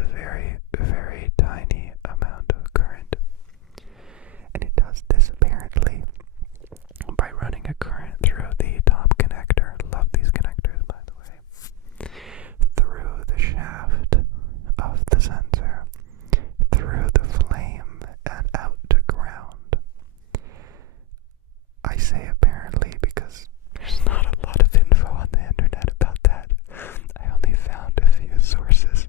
a very, very tiny amount of current. And it does this apparently by running a current through the top connector. Love these connectors, by the way. Through the shaft of the sensor, through the flame, and out to ground. I say apparently because there's not a lot of info on the internet about that. I only found a few sources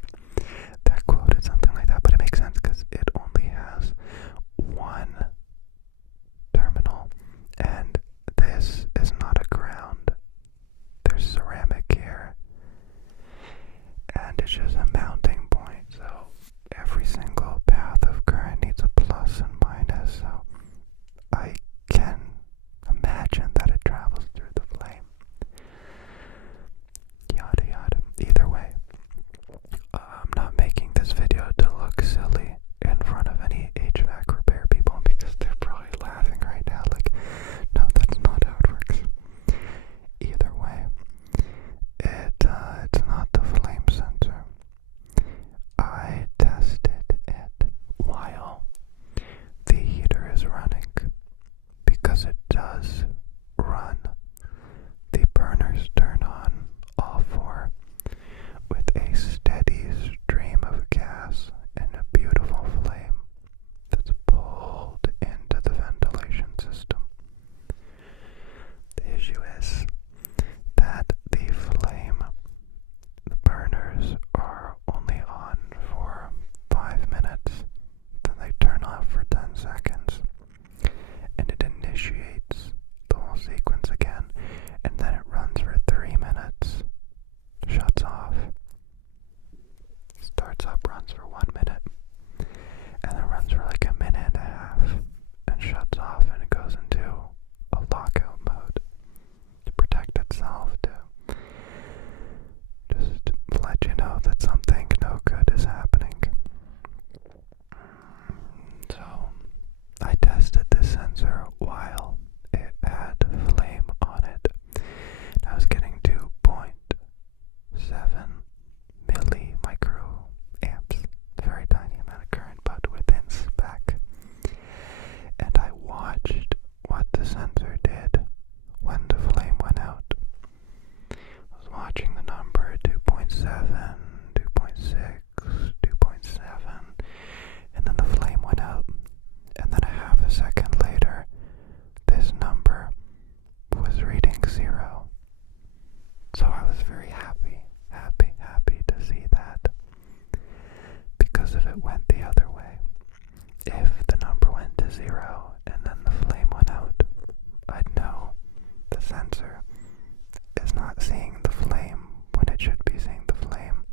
that quoted something like that, but it makes sense because it only has one terminal, and this is not a ground. There's ceramic here, and it's just a mounting point, so every single path of current needs a plus and minus, so I can imagine that it travels through the flame. Yada yada. Either way, I'm not making this video to look silly in front of any HVAC repair people because they're probably laughing right now like, no, that's not how it works. Either way, it's not the flame sensor. I tested it while the heater is running, because it does run. The burners turn on all four with a steady stream of gas and a beautiful flame that's pulled into the ventilation system. The issue is that the burners are only on for 5 minutes, then they turn off for 10 seconds, and it initiates the whole sequence again, and then it runs for 3 minutes, shuts off, starts up, runs for 1 minute, and then runs for like a minute and a half, and shuts off, and it goes into a lockout mode to protect itself, to just let you know that something no good is happening. So I tested this sensor while it had flame on it. And I was getting 2.7 millimicroamps. Very tiny amount of current, but within spec. And I watched what the sensor did when the flame went out. I was watching the number 2.7, 2.6, 2.7, and then the flame went out. And then a half a second later, this number was reading 0. So I was very happy to see that. Because if it went the other way, if the number went to 0 and then the flame went out, I'd know the sensor is not seeing the flame when it should be seeing the flame.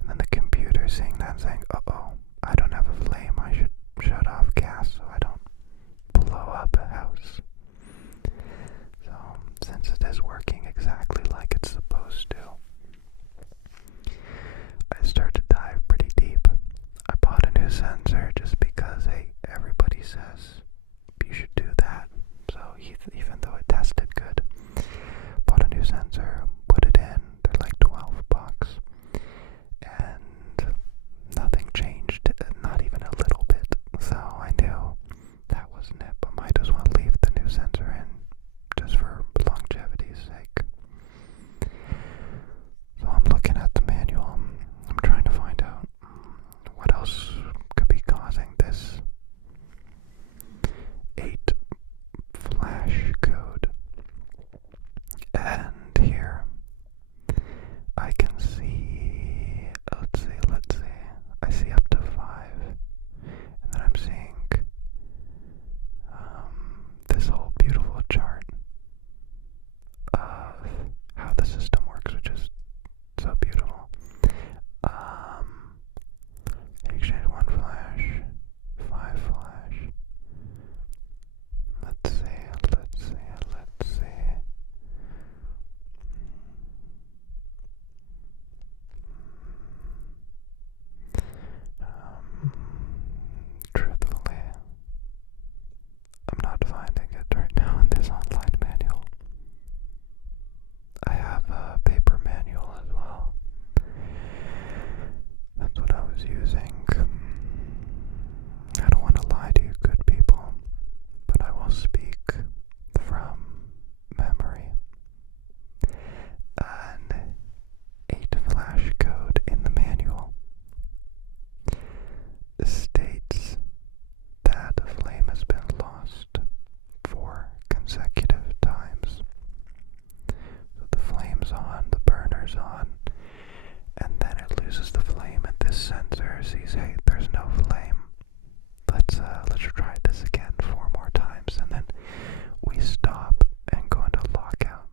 And then the computer seeing that and saying, uh-oh, I don't have a flame, I should shut off gas so I don't blow up a house. So, since it is working exactly like it's supposed to, I started to dive pretty deep. I bought a new sensor just because, hey, everybody says you should do that. So, even though it tested good, bought a new sensor, put it in, they're like $12, and nothing changed was using, I don't want to lie to you good people, but I will speak from memory. An 8 flash code in the manual states that a flame has been lost 4 consecutive times. So the flame's on, the burner's on, and then it loses the flame, and this sensor sees, hey, there's no flame. Let's try this again 4 more times, and then we stop and go into lockout.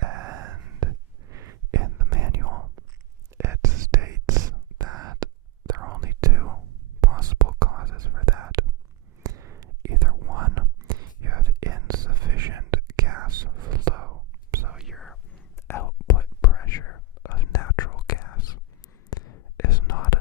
And in the manual, it states that there are only 2 possible causes for that. Either 1, you have insufficient gas flow, so your output pressure of natural gas is not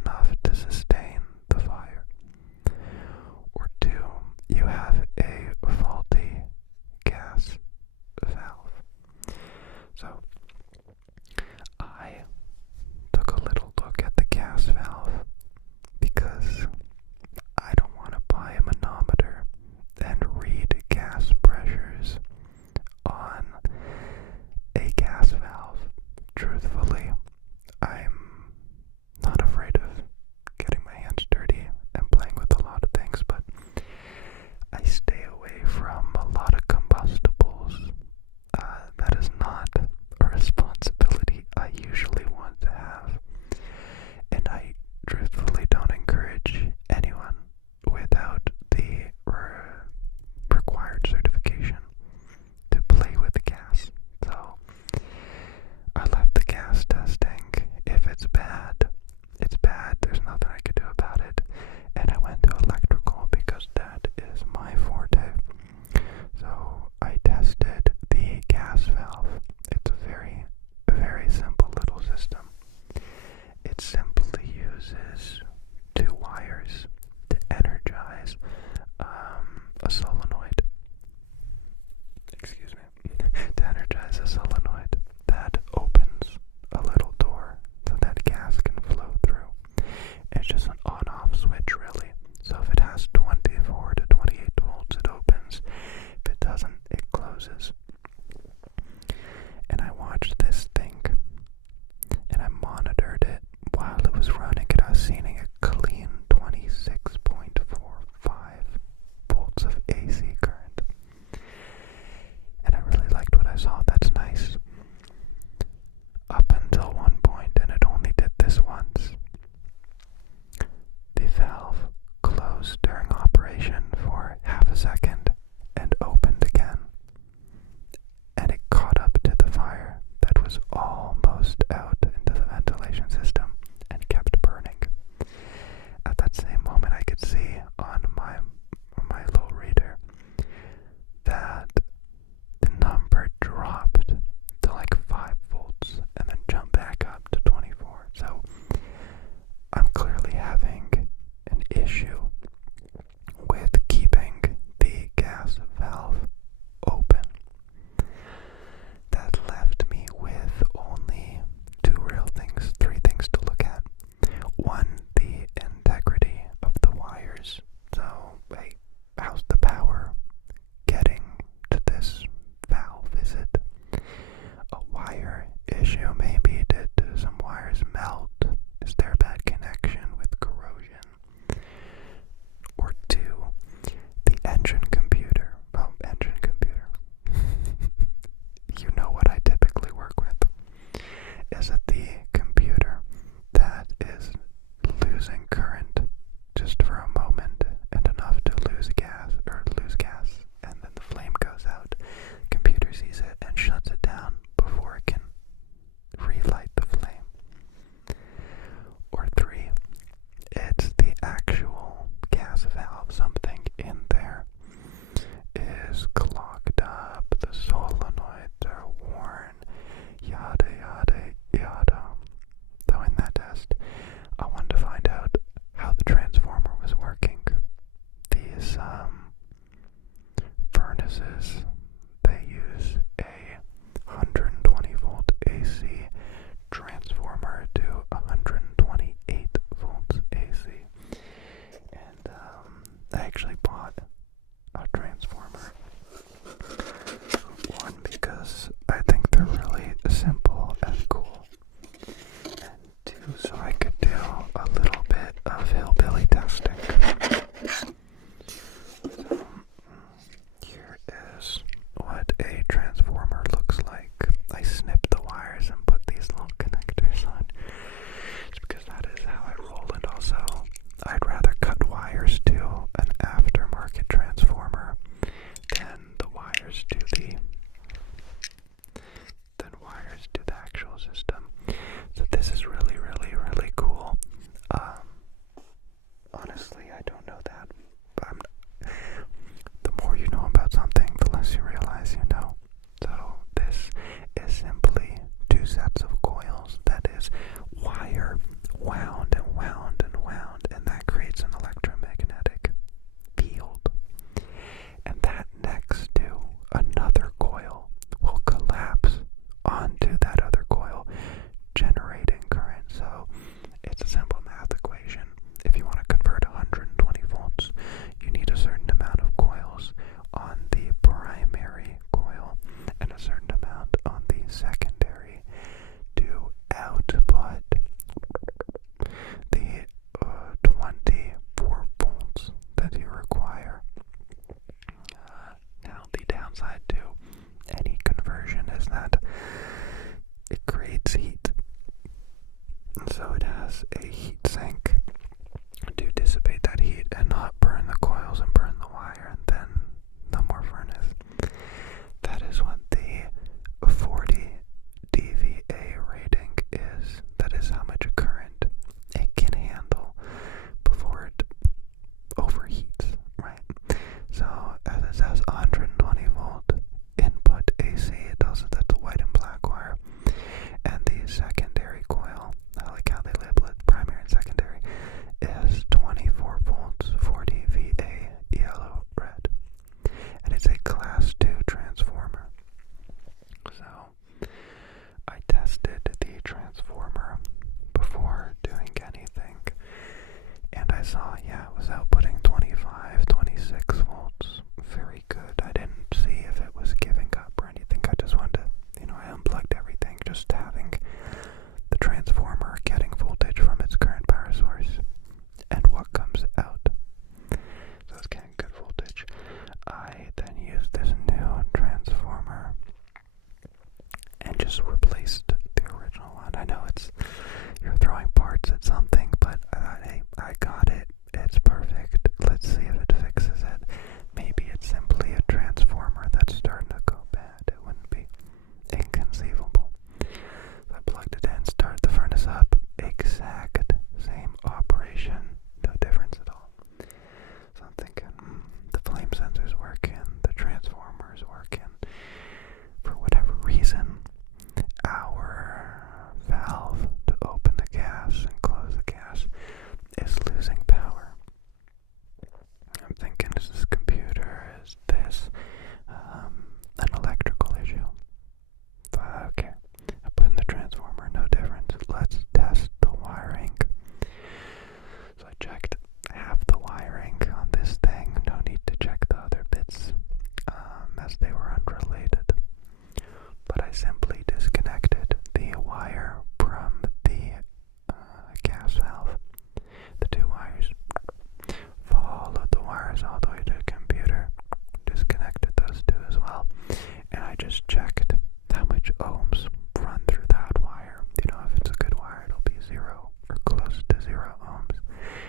or close to 0 ohms.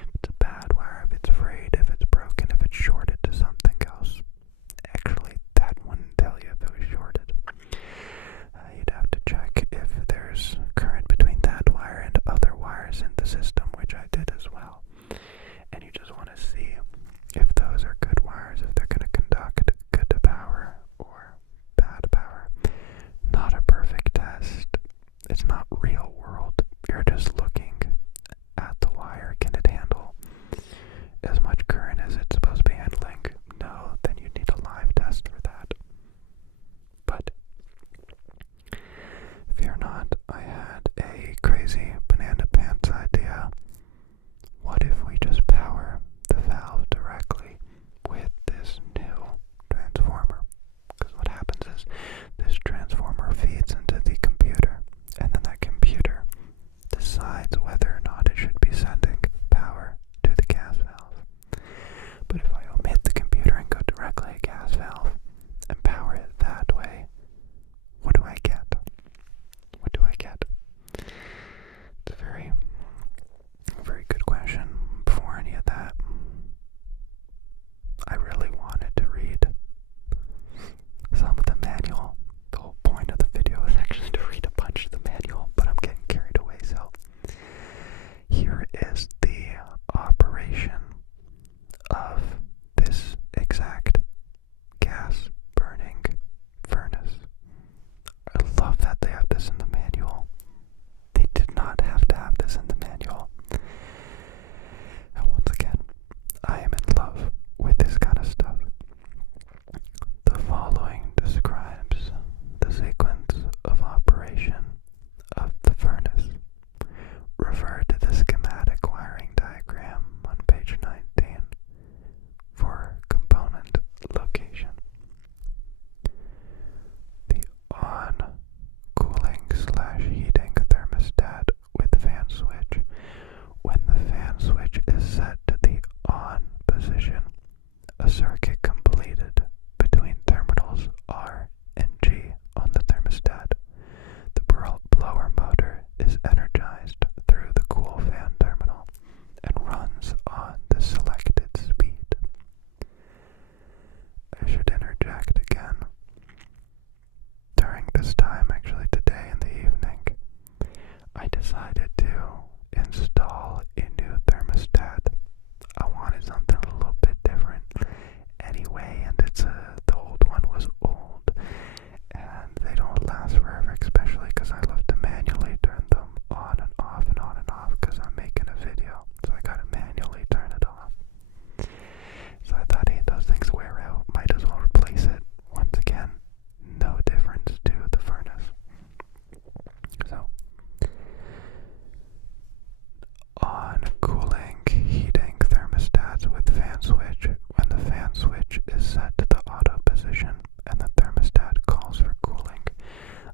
If it's a bad wire, if it's frayed, if it's broken, if it's shorted to something else. Actually, that wouldn't tell you if it was shorted. You'd have to check if there's current between that wire and other wires in the system, which I did as well. And you just want to see if those are good wires, if they're going to conduct good power or bad power. Not a perfect test. It's not real world. You're just looking at the wire. Can it handle as much current as it's supposed to be handling? No, then you need a live test for that. But fear not, I had a crazy banana pants idea. What if we just power the valve directly with this new transformer? Because what happens is this transformer feeds into the computer, and then that computer decides whether or not it should be sending power to the gas valve. But if I omit the computer and go directly at gas valve and power it that way, what do I get? What do I get? It's a very, very good question. Before any of that, I really wanted to read some of the manual. The whole point of the video is actually to read a bunch of the manual, but I'm getting carried away, so here is the operation of this exact gas burning furnace. I love that they have this in the manual. They did not have to have this in the manual. And once again, I am in love with this kind of stuff. The following describes the sequence of operation of the furnace. Refer to the schematic wiring diagram on page 19 for component location. The on cooling/heating thermostat with fan switch. When the fan switch is set to the on position, a circuit completed between terminals R and G on the thermostat. The blower motor is energized through the cool fan terminal and runs on the selected speed. I should interject again. During this time, actually today in the evening, I decided to install a new thermostat. I wanted something a little bit different anyway, and the old one was old, and they don't last forever, especially because I love to manually turn them on and off and on and off because I'm making a video, so I gotta manually turn it off. So I thought, hey, those things wear out, might as well replace it. Once again, no difference to the furnace. So, on cooling, heating thermostats with fan switch. When the fan switch is set to the auto position and the thermostat calls for cooling,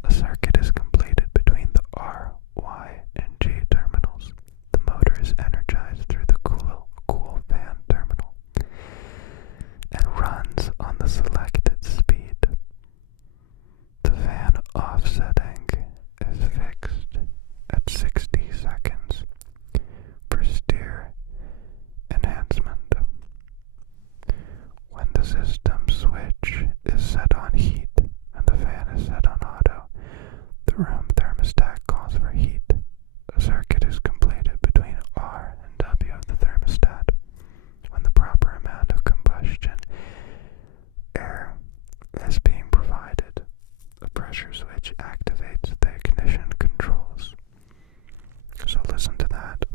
a circuit is completed between the R, Y, and G terminals. The motor is energized through the cool fan terminal and runs on the selected speed. The fan offsetting is fixed at 60 seconds for steer enhancement. When the system switch is set on heat and the fan is set on auto, the room thermostat calls for heat. A circuit is completed between R and W of the thermostat. When the proper amount of combustion air is being provided, a pressure switch activates the ignition controls. So listen to that.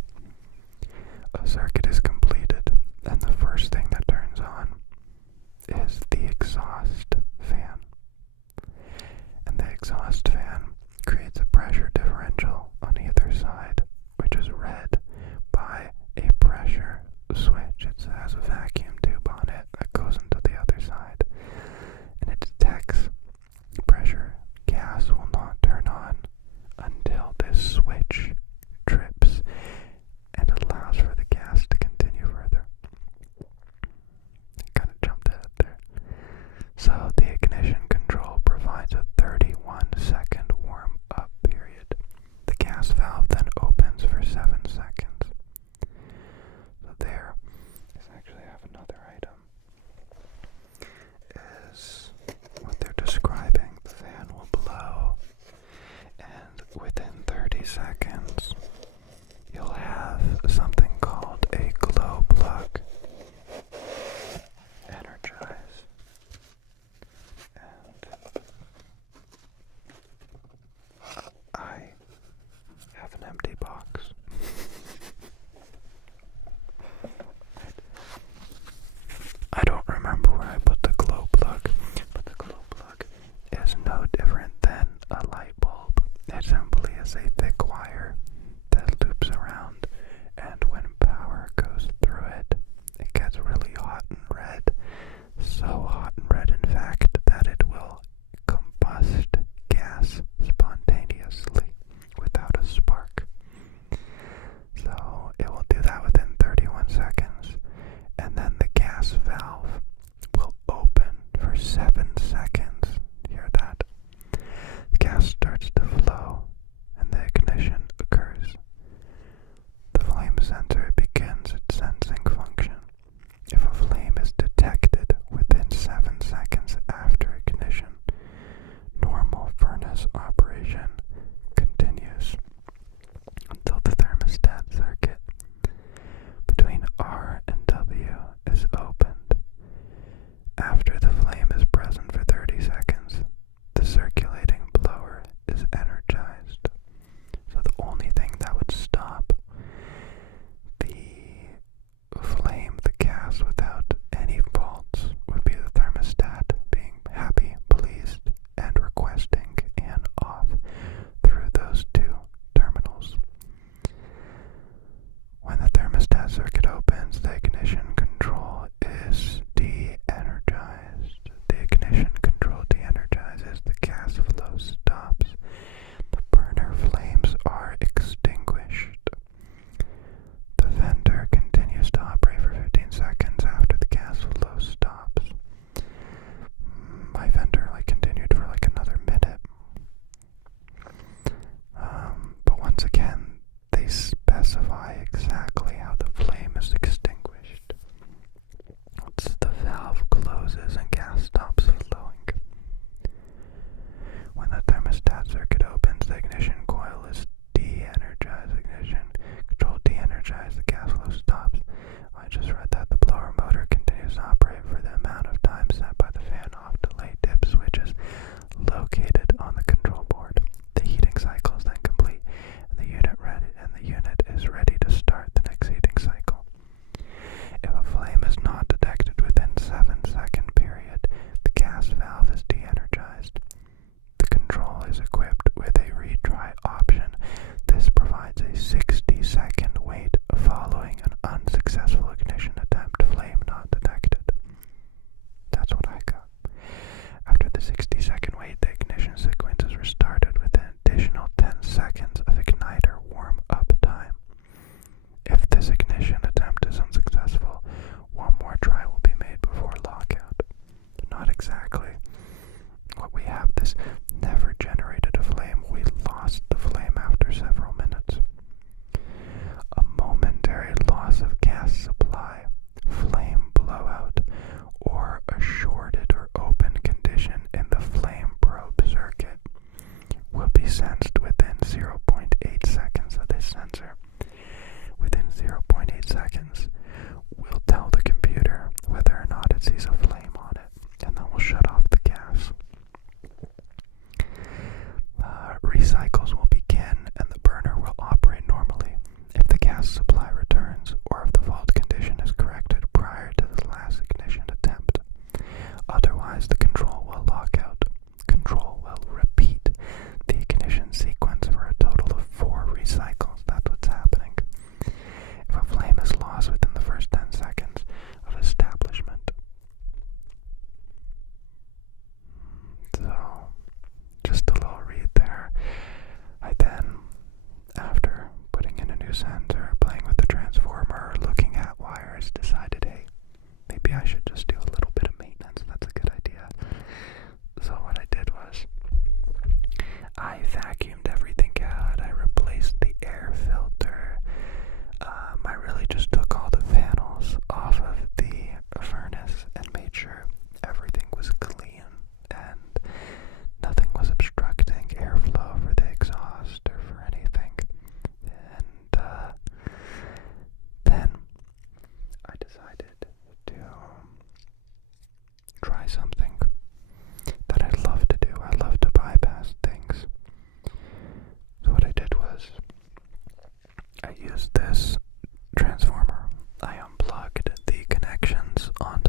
A circuit is completed, and the first thing that turns on is the exhaust fan. And the exhaust fan creates a pressure differential on either side, which is read by a pressure switch. It has a vacuum tube on it that goes into the other side, and it detects pressure. Gas will not turn on until this switch trips and allows for the gas to continue further. Kind of jumped ahead there. So the ignition control provides a 31-second warm-up period. The gas valve then opens for 7 seconds. have another item. Is what they're describing. The fan will blow, and within 30 seconds, you'll have something called a glow plug energize. And I have an empty box. I don't remember where I put the glow plug, but the glow plug is no different than a light bulb. It simply is a thick wire that loops around, and when power goes through it, it gets really hot and red. So hot and red, in fact, that it will combust gas spontaneously without a spark. So it will do that within 31 seconds, and then the gas valve will open for 7 seconds. Hear that? Gas starts to flow, and the ignition occurs. The flame sensor begins its sensing function. If a flame is detected within 7 seconds after ignition, normal furnace operation continues until the thermostat circuit between R and W is opened. After the flame is present for 30 seconds, the circulating blower is energized. So the only thing that would stop the flame, the gas, without any faults would be the thermostat being happy, pleased, and requesting an off through those two terminals. When the thermostat circuit opens, the ignition control is de-energized. The ignition control de-energizes, the gas flow stops, the burner flames are extinguished. The venter continues to operate for 15 seconds after the gas flow stops. My venter continued for another minute. But once again, they specify exactly how the flame is extinguished. Once the valve closes and gas stops flowing. When the thermostat circuit opens, the ignition coil is de-energized. Ignition control de-energized, the gas flow stops. I just read that the blower motor continues to operate for the amount of time set by the fan off delay dip switches located on the control board. The heating cycle is then complete, and the unit is ready to start the next heating cycle. If a flame is not detected within 7-second period, the gas valve is de-energized. The control is equipped with a retry option. This provides a 60-second wait following an unsuccessful ignition attempt, flame not detected. That's what I got. After the 60-second wait, the ignition sequence is restarted with an additional 10 seconds of igniter warm-up time. If this ignition attempt is unsuccessful, one more try will be made before lockout. Not exactly what we have. This never generated a flame. We lost the flame after several minutes. A momentary loss of I unplugged the connections onto